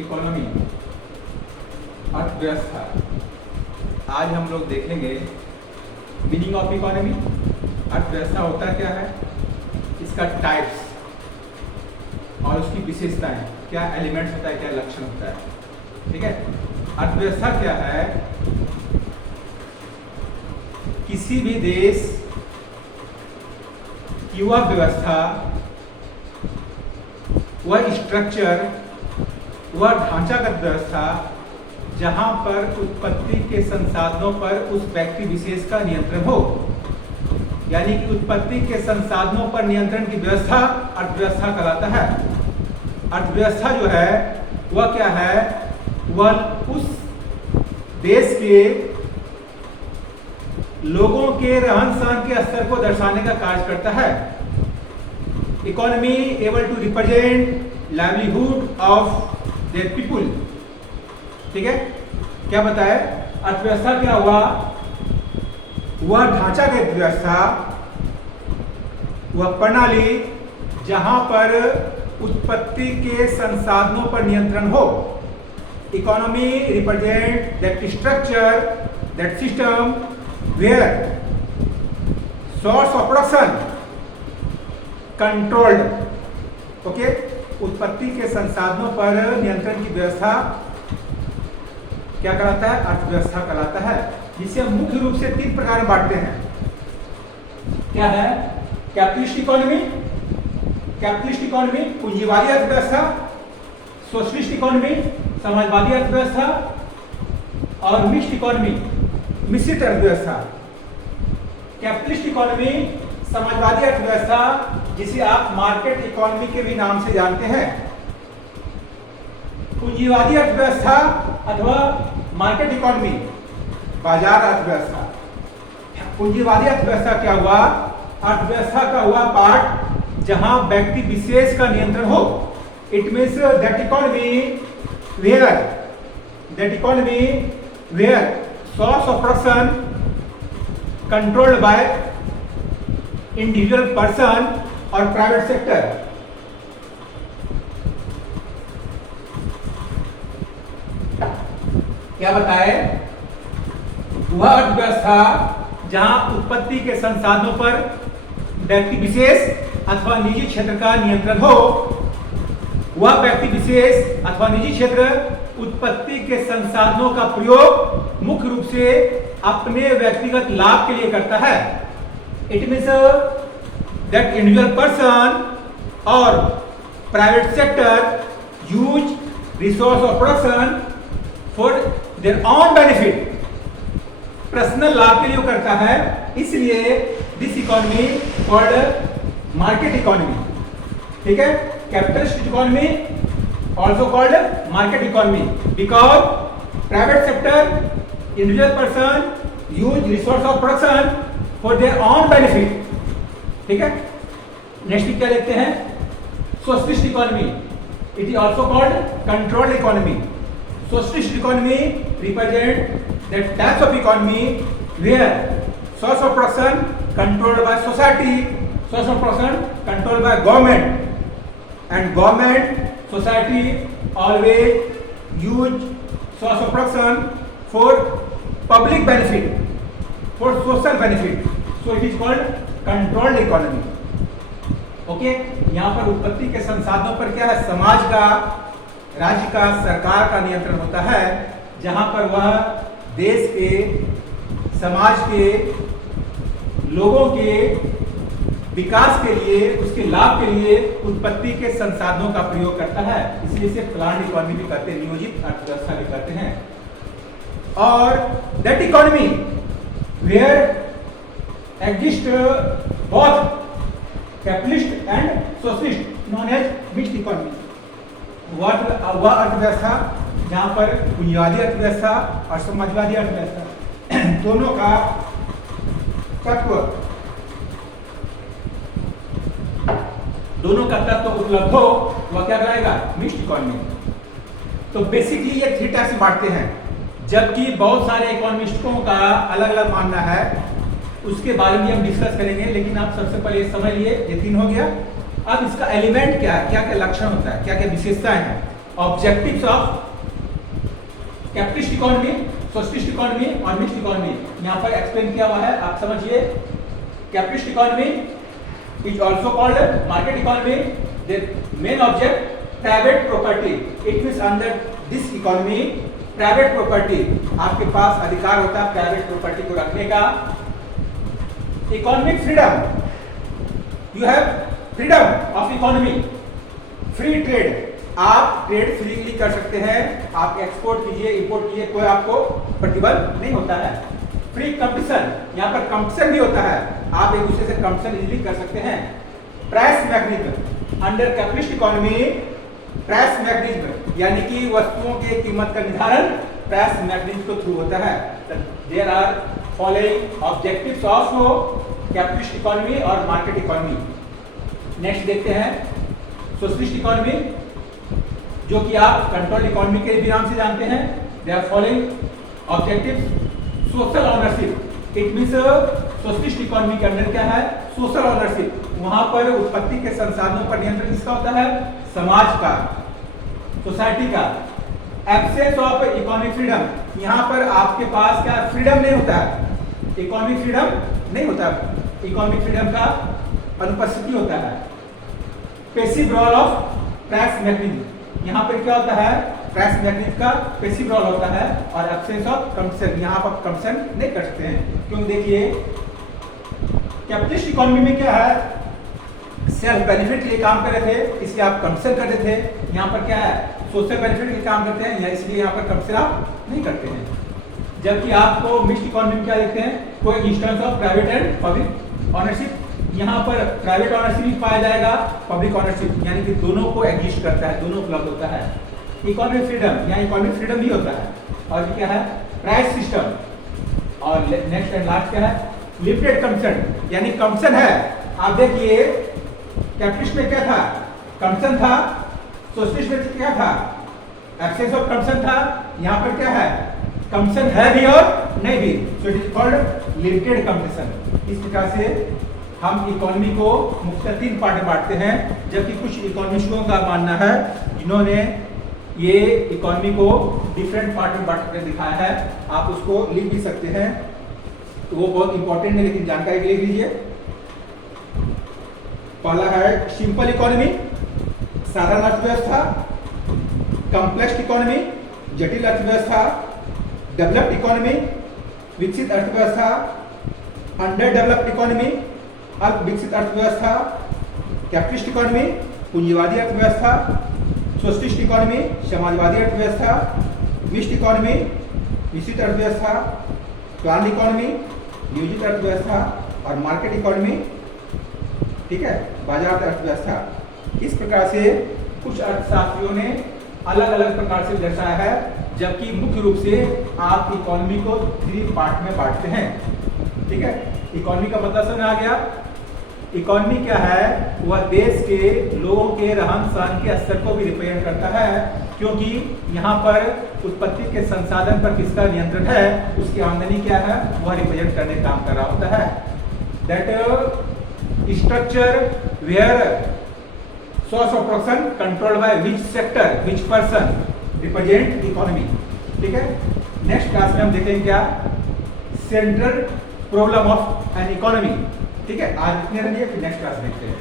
Economy, अर्थव्यवस्था। आज हम लोग देखेंगे मीनिंग ऑफ इकोनॉमी, अर्थव्यवस्था होता क्या है, इसका टाइप्स और उसकी विशेषताएं, क्या एलिमेंट्स होता है, क्या लक्षण होता है। ठीक है, अर्थव्यवस्था क्या है, किसी भी देश की वह व्यवस्था, वह स्ट्रक्चर, वह ढांचागत व्यवस्था जहां पर उत्पत्ति के संसाधनों पर उस व्यक्ति विशेष का नियंत्रण हो। यानी कि उत्पत्ति के संसाधनों पर नियंत्रण की व्यवस्था अर्थव्यवस्था कहलाता है। अर्थव्यवस्था जो है वह क्या है, वह उस देश के लोगों के रहन सहन के स्तर को दर्शाने का कार्य करता है। Economy able to represent livelihood of their people. ठीक है, क्या बताए, अर्थव्यवस्था क्या हुआ, वह ढांचागत व्यवस्था, वह प्रणाली जहां पर उत्पत्ति के संसाधनों पर नियंत्रण हो। Economy represent that structure, that system where source of production controlled. Okay, उत्पत्ति के संसाधनों पर नियंत्रण की व्यवस्था क्या कहलाता है, अर्थव्यवस्था कहलाता है, जिसे हम मुख्य रूप से 3 प्रकार में बांटते हैं। क्या है, कैपिटलिस्ट इकोनॉमी, कैपिटलिस्ट इकोनॉमी पूंजीवादी अर्थव्यवस्था, सोशलिस्ट इकोनॉमी समाजवादी अर्थव्यवस्था, और मिक्स्ड इकोनॉमी मिश्रित अर्थव्यवस्था। कैपिटलिस्ट इकोनॉमी समाजवादी अर्थव्यवस्था, जिसे आप मार्केट इकोनॉमी के भी नाम से जानते हैं। पूंजीवादी अर्थव्यवस्था अथवा मार्केट इकोनॉमी बाजार अर्थव्यवस्था। पूंजीवादी अर्थव्यवस्था क्या हुआ, अर्थव्यवस्था का हुआ पार्ट जहां व्यक्ति विशेष का नियंत्रण हो। It means that economy where source of production controlled by individual person और प्राइवेट सेक्टर। क्या बताए, वह अर्थव्यवस्था जहां उत्पत्ति के संसाधनों पर व्यक्ति विशेष अथवा निजी क्षेत्र का नियंत्रण हो। वह व्यक्ति विशेष अथवा निजी क्षेत्र उत्पत्ति के संसाधनों का प्रयोग मुख्य रूप से अपने व्यक्तिगत लाभ के लिए करता है। It means that individual person और private sector use resource of production for their own benefit, personal लाभ के लिए करता है। इसलिए this economy called market economy. ठीक है, capitalist economy also called market economy because private sector individual person use resource of production for their own benefit। ठीक है, नेक्स्ट क्या देखते हैं, socialist economy, it is also called controlled economy। Socialist economy represent that types of economy where source of production controlled by society, source of production controlled by government, and government society always use source of production for public benefit, for social benefit, so it is called controlled economy। Okay, यहाँ पर उत्पत्ति के संसाधनों पर क्या है, समाज का, राज्य का, सरकार का नियंत्रण होता है, जहां पर वह देश के, समाज के लोगों के विकास के लिए, उसके लाभ के लिए उत्पत्ति के संसाधनों का प्रयोग करता है। इसलिए इसे प्लान्ड इकोनॉमी भी कहते हैं, नियोजित अर्थव्यवस्था भी कहते हैं। और that economy where exist both capitalist and socialist known as mixed economy. वह अर्थव्यवस्था जहां पर पूंजीवादी अर्थव्यवस्था और समाजवादी अर्थव्यवस्था दोनों का तत्व उपलब्ध हो, वह क्या कराएगा, मिक्स्ड इकोनॉमी। तो बेसिकली ये 3 टाइप्स में बांटते हैं, जबकि बहुत सारे इकोनॉमिस्टों का अलग अलग मानना है, उसके बारे में हम डिस्कस करेंगे। लेकिन आप सबसे पहले समझ लिए, ये 3 हो गया। अब इसका एलिमेंट क्या है, क्या क्या लक्षण होता है, क्या क्या विशेषताएं हैं, objectives of capitalist economy, socialist economy और मिक्स्ड इकोनॉमी यहां पर एक्सप्लेन किया हुआ है, आप समझिए। Capitalist economy is also called market economy, the main object private property. It means under this economy private property, आपके पास अधिकार होता है प्राइवेट प्रॉपर्टी को रखने का। Economic freedom, you have freedom of economy, free trade, आप ट्रेड फ्रीली कर सकते हैं, आप एक्सपोर्ट कीजिए इंपोर्ट कीजिए, कोई आपको प्रतिबंध नहीं होता है। फ्री कंपटीशन, यहाँ पर कंपटीशन भी होता है, आप एक दूसरे से कंपटीशन इजीली कर सकते हैं। Price mechanism, under capitalist economy price mechanism यानी कि वस्तुओं के कीमत का निर्धारण प्राइस मैकेनिज्म के थ्रू होता है। There are following objectives of capitalist economy और मार्केट इकोनॉमी। नेक्स्ट देखते हैं सोशलिस्ट इकोनॉमी, जो कि आप कंट्रोल इकोनॉमी के भी नाम से जानते हैं। They are following objectives social ownership, it means socialist economy के अंदर क्या है, सोशल ओनरशिप, वहां पर उत्पत्ति के संसाधनों पर नियंत्रण किसका होता है, समाज का, सोसाइटी का। एब्सेंस ऑफ इकोनॉमिक फ्रीडम, यहाँ पर आपके पास क्या फ्रीडम नहीं होता है, इकोनॉमिक फ्रीडम नहीं होता, इकोनॉमिक फ्रीडम का अनुपस्थिति होता है। Passive role of price mechanism, यहाँ पर क्या होता है, प्राइस मैकेनिज्म का पैसिव रोल होता है। और एब्सेंस ऑफ कंपटीशन, यहाँ पर कंपटीशन नहीं कर सकते हैं, क्योंकि देखिए कैपिटलिस्ट इकोनॉमी में क्या है, सेल्फ बेनिफिट के लिए काम कर रहे थे, इसलिए आप कंपटीशन करते थे। यहाँ पर क्या है, सोशल बेनिफिट के लिए काम करते हैं, या इसलिए यहाँ पर कंपटीशन आप नहीं करते हैं। जबकि आपको मिक्स्ड इकोनॉमी में क्या देखते हैं, कोई instance of private and public ownership, यहाँ पर प्राइवेट ऑनरशिप भी पाया जाएगा, पब्लिक ऑनरशिप, यानी कि दोनों को एग्जिस्ट करता है, दोनों उपलब्ध होता है। इकोनॉमिक फ्रीडम, यहाँ इकोनॉमिक फ्रीडम भी होता है। और क्या है, प्राइस सिस्टम। और नेक्स्ट एंड लास्ट क्या है, लिमिटेड कंपटीशन, यानी कंपटीशन है। आप देखिए कैपिटलिस्ट में क्या था, कंपटीशन था, सोशलिस्ट में क्या था, एब्सेंस ऑफ कंपटीशन था। यहाँ पर क्या है, कंपटीशन है भी और नहीं भी, so it is called limited competition. इस प्रकार से हम इकोनॉमी को मुख्यतः 3 पार्ट में बांटते हैं, जबकि कुछ इकोनॉमिस्टों का मानना है जिन्होंने ये इकोनॉमी को डिफरेंट पार्ट में बांट कर दिखाया है, आप उसको लिख भी सकते हैं, तो वो बहुत इंपॉर्टेंट है, लेकिन जानकारी लिख लीजिए। पहला है सिंपल इकोनॉमी, साधारण अर्थव्यवस्था, कॉम्प्लेक्स इकोनॉमी, जटिल अर्थव्यवस्था, डेवलप्ड इकोनॉमी, विकसित अर्थव्यवस्था, अंडर डेवलप्ड इकोनॉमी, अल्प विकसित अर्थव्यवस्था, कैपिटलिस्ट इकोनॉमी, पूंजीवादी अर्थव्यवस्था, सोशलिस्ट इकोनॉमी, समाजवादी अर्थव्यवस्था, मिक्स्ड इकोनॉमी, मिश्रित अर्थव्यवस्था, प्लान इकोनॉमी, नियोजित अर्थव्यवस्था और मार्केट इकोनॉमी, ठीक है, बाजार अर्थव्यवस्था। इस प्रकार से कुछ अर्थशास्त्रियों ने अलग अलग प्रकार से दर्शाया है, जबकि मुख्य रूप से आप इकोनॉमी को 3 पार्ट में बांटते हैं, ठीक है। इकोनॉमी का मतलब समझ आ गया। इकोनॉमी क्या है, वह देश के लोगों के रहन सहन के स्तर को भी रिप्रेजेंट करता है, क्योंकि यहाँ पर उत्पत्ति के संसाधन पर किसका नियंत्रण है, उसकी आमदनी क्या है, वह रिप्रेजेंट करने का काम कर रहा होता है। That structure where source of production controlled by which sector which person represent economy, ठीक है। नेक्स्ट क्लास में हम देखेंगे क्या, central problem of an economy, ठीक है। आज इतने रहिए, फिर नेक्स्ट क्लास देखते हैं।